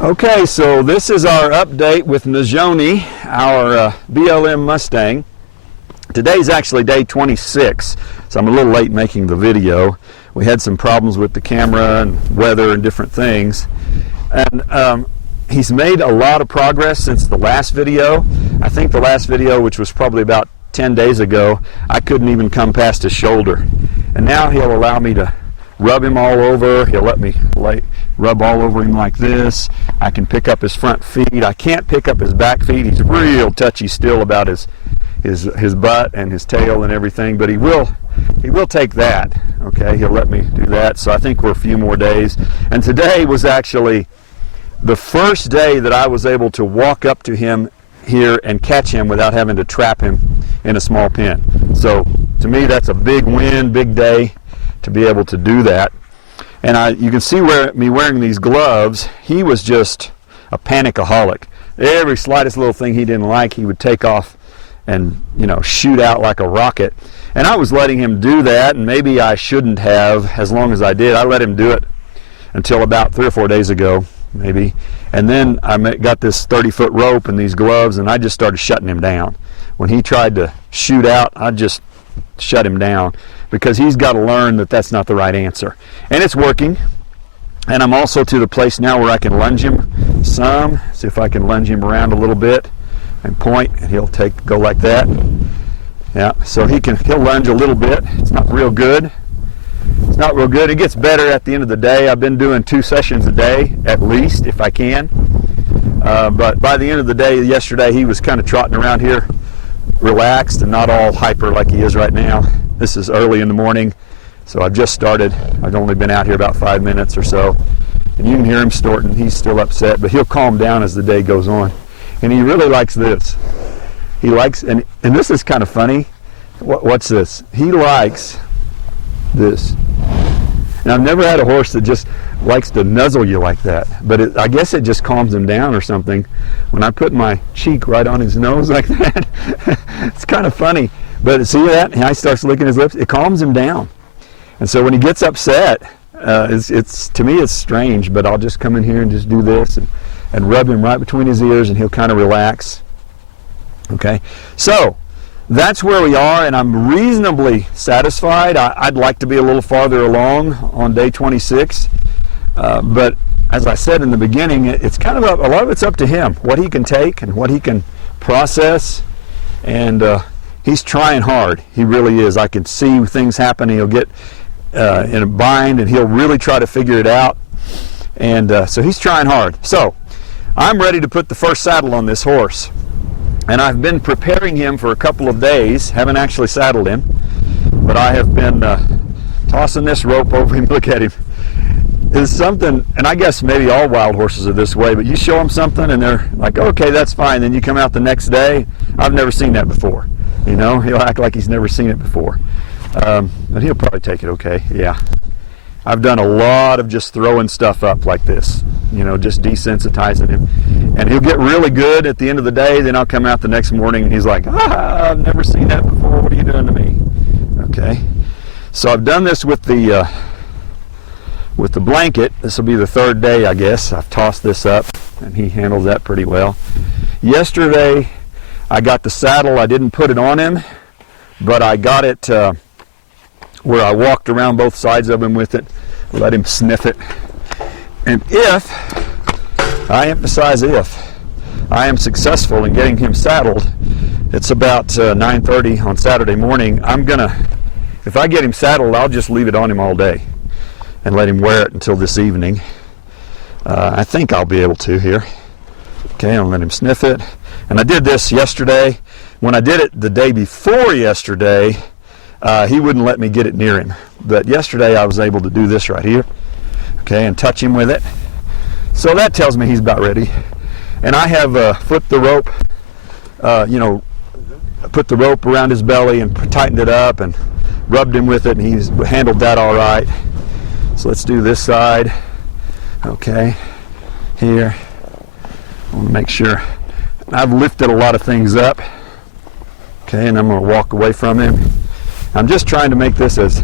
Okay, so this is our update with Najoni, our BLM Mustang. Today's actually day 26, so I'm a little late making the video. We had some problems with the camera and weather and different things. And he's made a lot of progress since the last video. I think the last video, which was probably about 10 days ago, I couldn't even come past his shoulder. And now he'll allow me to rub him all over. He'll let me rub all over him like this. I can pick up his front feet. I can't pick up his back feet. He's real touchy still about his butt and his tail and everything, but he will take that. Okay, he'll let me do that. So I think we're a few more days. And today was actually the first day that I was able to walk up to him here and catch him without having to trap him in a small pen. So to me, that's a big win, big day to be able to do that. And you can see me wearing these gloves. He was just a panicaholic. Every slightest little thing he didn't like, he would take off and, shoot out like a rocket. And I was letting him do that, and maybe I shouldn't have, as long as I did. I let him do it until about 3 or 4 days ago, maybe. And then I got this 30-foot rope and these gloves, and I just started shutting him down. When he tried to shoot out, I just shut him down, because he's got to learn that that's not the right answer. And it's working. And I'm also to the place now where I can lunge him some. See if I can lunge him around a little bit and point, and he'll go like that. Yeah, so he'll lunge a little bit. It's not real good. It's not real good. It gets better at the end of the day. I've been doing 2 sessions a day, at least, if I can. But by the end of the day, yesterday, he was kind of trotting around here, relaxed and not all hyper like he is right now. This is early in the morning, so I've just started. I've only been out here about 5 minutes or so. And you can hear him snorting. He's still upset, but he'll calm down as the day goes on. And he really likes this. He likes, and this is kind of funny. What's this? He likes this. And I've never had a horse that just likes to nuzzle you like that. But I guess it just calms him down or something. When I put my cheek right on his nose like that, it's kind of funny. But see that? And he starts licking his lips. It calms him down. And so when he gets upset, to me it's strange, but I'll just come in here and just do this and rub him right between his ears, and he'll kind of relax. Okay, so that's where we are, and I'm reasonably satisfied. I'd like to be a little farther along on day 26, but as I said in the beginning, it's kind of a lot of it's up to him, what he can take and what he can process, and he's trying hard. He really is. I can see things happening. He'll get in a bind, and he'll really try to figure it out, and so he's trying hard. So I'm ready to put the first saddle on this horse. And I've been preparing him for a couple of days. Haven't actually saddled him, but I have been tossing this rope over him. Look at him. It's something, and I guess maybe all wild horses are this way, but you show them something and they're like, okay, that's fine. Then you come out the next day, I've never seen that before. He'll act like he's never seen it before. But he'll probably take it okay, yeah. I've done a lot of just throwing stuff up like this, just desensitizing him. And he'll get really good at the end of the day, then I'll come out the next morning and he's like, I've never seen that before, what are you doing to me? Okay, so I've done this with the blanket. This will be the 3rd day, I guess. I've tossed this up and he handles that pretty well. Yesterday, I got the saddle. I didn't put it on him, but I got it where I walked around both sides of him with it, let him sniff it. And if, I emphasize if, I am successful in getting him saddled, it's about 9:30 on Saturday morning, if I get him saddled, I'll just leave it on him all day and let him wear it until this evening. I think I'll be able to here. Okay, I'll let him sniff it. And I did this yesterday. When I did it the day before yesterday, he wouldn't let me get it near him. But yesterday I was able to do this right here, okay, and touch him with it. So that tells me he's about ready. And I have flipped the rope, put the rope around his belly and tightened it up and rubbed him with it, and he's handled that all right. So let's do this side. Okay, here. I want to make sure. I've lifted a lot of things up. Okay, and I'm going to walk away from him. I'm just trying to make this as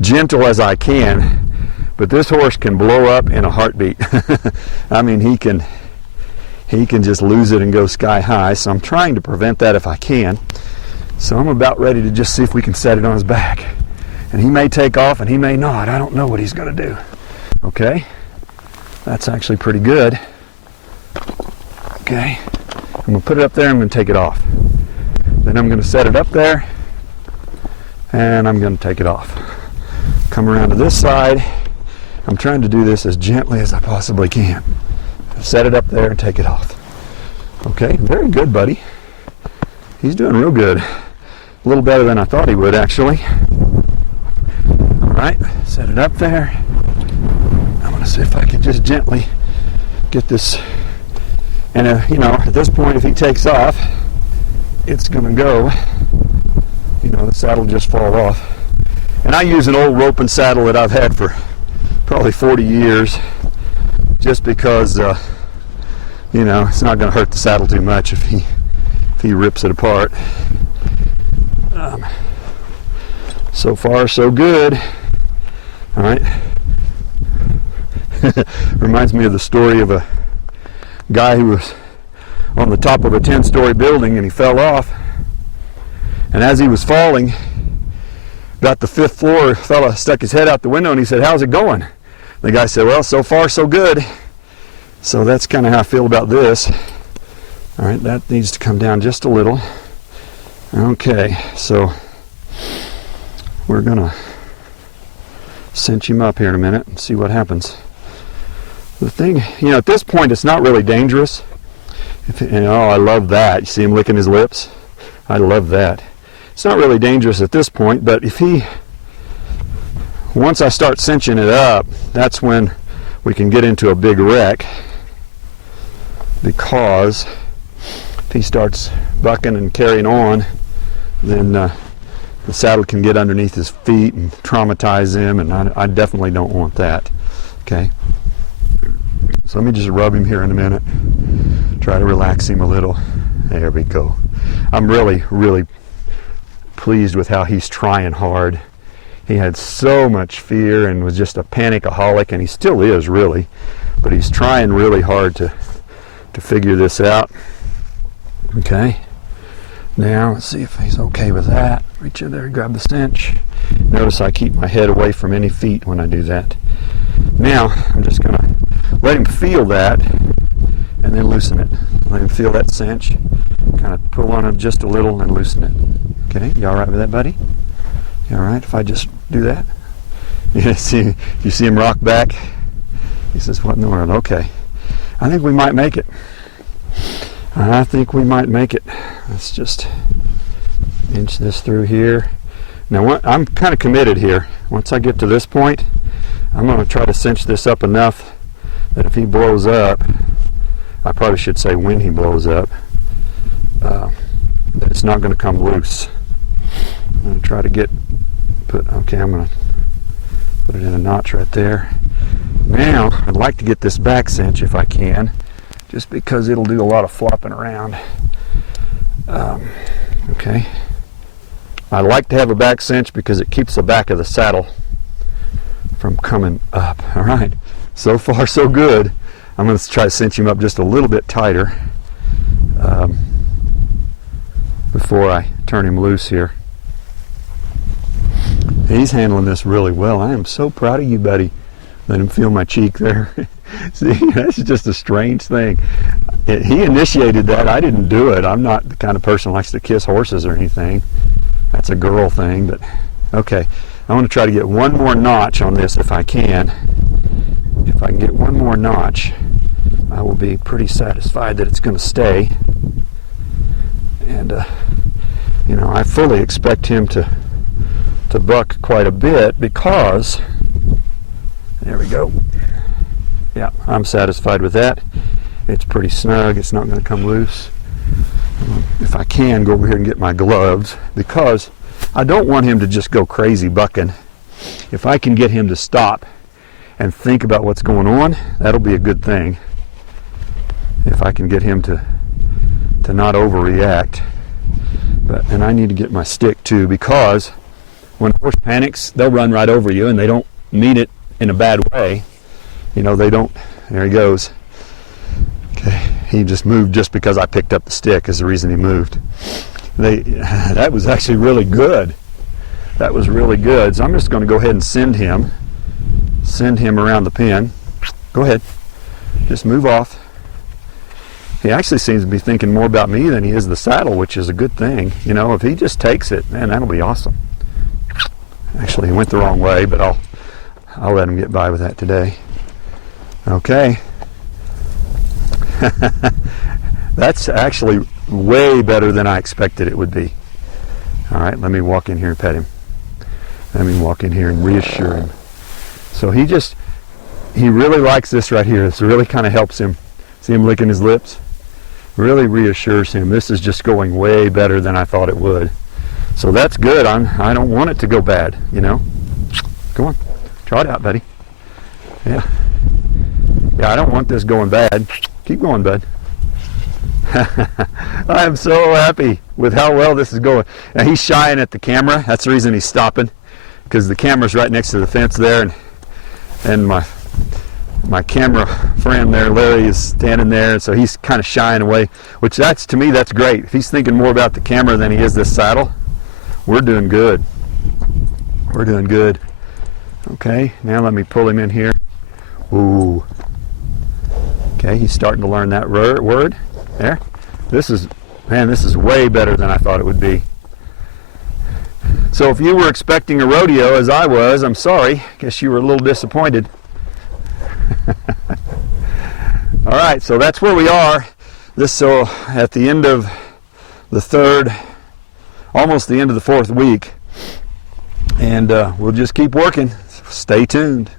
gentle as I can But this horse can blow up in a heartbeat. I mean, he can just lose it and go sky high. So I'm trying to prevent that if I can. So I'm about ready to just see if we can set it on his back. And he may take off and he may not. I don't know what he's going to do. Okay. That's actually pretty good. Okay. I'm going to put it up there. I'm going to take it off. Then I'm going to set it up there. And I'm going to take it off. Come around to this side. I'm trying to do this as gently as I possibly can. Set it up there and take it off. Okay, very good, buddy. He's doing real good. A little better than I thought he would, actually. All right, set it up there. I'm going to see if I can just gently get this. And, you know, at this point, if he takes off, it's going to go. You know, the saddle will just fall off. And I use an old rope and saddle that I've had for probably 40 years, just because, you know, it's not going to hurt the saddle too much if he rips it apart. So far, so good. All right. Reminds me of the story of a guy who was on the top of a 10-story building and he fell off. And as he was falling, about the 5th floor, a fella stuck his head out the window and he said, "How's it going?" The guy said, "Well, so far so good." So that's kind of how I feel about this. All right, that needs to come down just a little. Okay, so we're gonna cinch him up here in a minute and see what happens. The thing, you know, at this point it's not really dangerous. You know, I love that. You see him licking his lips? I love that. It's not really dangerous at this point, but if once I start cinching it up, that's when we can get into a big wreck, because if he starts bucking and carrying on, then the saddle can get underneath his feet and traumatize him, and I definitely don't want that. Okay, so let me just rub him here in a minute, try to relax him a little. There we go. I'm really, really pleased with how he's trying hard. He had so much fear and was just a panicaholic, and he still is, really, but he's trying really hard to figure this out. Okay, now let's see if he's okay with that. Reach in there and grab the cinch. Notice I keep my head away from any feet when I do that. Now I'm just going to let him feel that and then loosen it. Let him feel that cinch. Kind of pull on it just a little and loosen it. Okay, you all right with that, buddy? You all right if I just do that? You see him rock back? He says, "What in the world?" Okay, I think we might make it. I think we might make it. Let's just inch this through here. Now, I'm kind of committed here. Once I get to this point, I'm going to try to cinch this up enough that if he blows up, I probably should say when he blows up, that it's not going to come loose. I'm going to try to okay, I'm going to put it in a notch right there. Now, I'd like to get this back cinch if I can, just because it'll do a lot of flopping around. Okay. I like to have a back cinch because it keeps the back of the saddle from coming up. All right. So far, so good. I'm going to try to cinch him up just a little bit tighter before I turn him loose here. He's handling this really well. I am so proud of you, buddy. Let him feel my cheek there. See, that's just a strange thing. He initiated that. I didn't do it. I'm not the kind of person who likes to kiss horses or anything. That's a girl thing, but okay. I want to try to get one more notch on this if I can. If I can get one more notch, I will be pretty satisfied that it's going to stay. And, you know, I fully expect him to buck quite a bit because, there we go. Yeah, I'm satisfied with that. It's pretty snug. It's not going to come loose. If I can, go over here and get my gloves, because I don't want him to just go crazy bucking. If I can get him to stop and think about what's going on, that'll be a good thing. If I can get him to not overreact. And I need to get my stick too, because when a horse panics, they'll run right over you and they don't mean it in a bad way. You know, they don't. There he goes. Okay, he just moved just because I picked up the stick is the reason he moved. That was actually really good. That was really good. So I'm just going to go ahead and send him around the pen. Go ahead. Just move off. He actually seems to be thinking more about me than he is the saddle, which is a good thing. You know, if he just takes it, man, that'll be awesome. Actually, he went the wrong way, but I'll let him get by with that today. Okay. That's actually way better than I expected it would be. All right, let me walk in here and pet him. Let me walk in here and reassure him. So he really likes this right here. This really kind of helps him. See him licking his lips? Really reassures him. This is just going way better than I thought it would. So that's good. I don't want it to go bad, you know. Come on, try it out, buddy. Yeah, I don't want this going bad. Keep going, bud. I am so happy with how well this is going. Now he's shying at the camera. That's the reason he's stopping, because the camera's right next to the fence there, and my camera friend there, Larry, is standing there, so he's kind of shying away, which to me that's great. If he's thinking more about the camera than he is this saddle, we're doing good. We're doing good. Okay, now let me pull him in here. Ooh. Okay, he's starting to learn that word. There. This is way better than I thought it would be. So if you were expecting a rodeo as I was, I'm sorry. Guess you were a little disappointed. All right, so that's where we are. So at the end of the third, almost the end of the fourth week, and we'll just keep working. Stay tuned.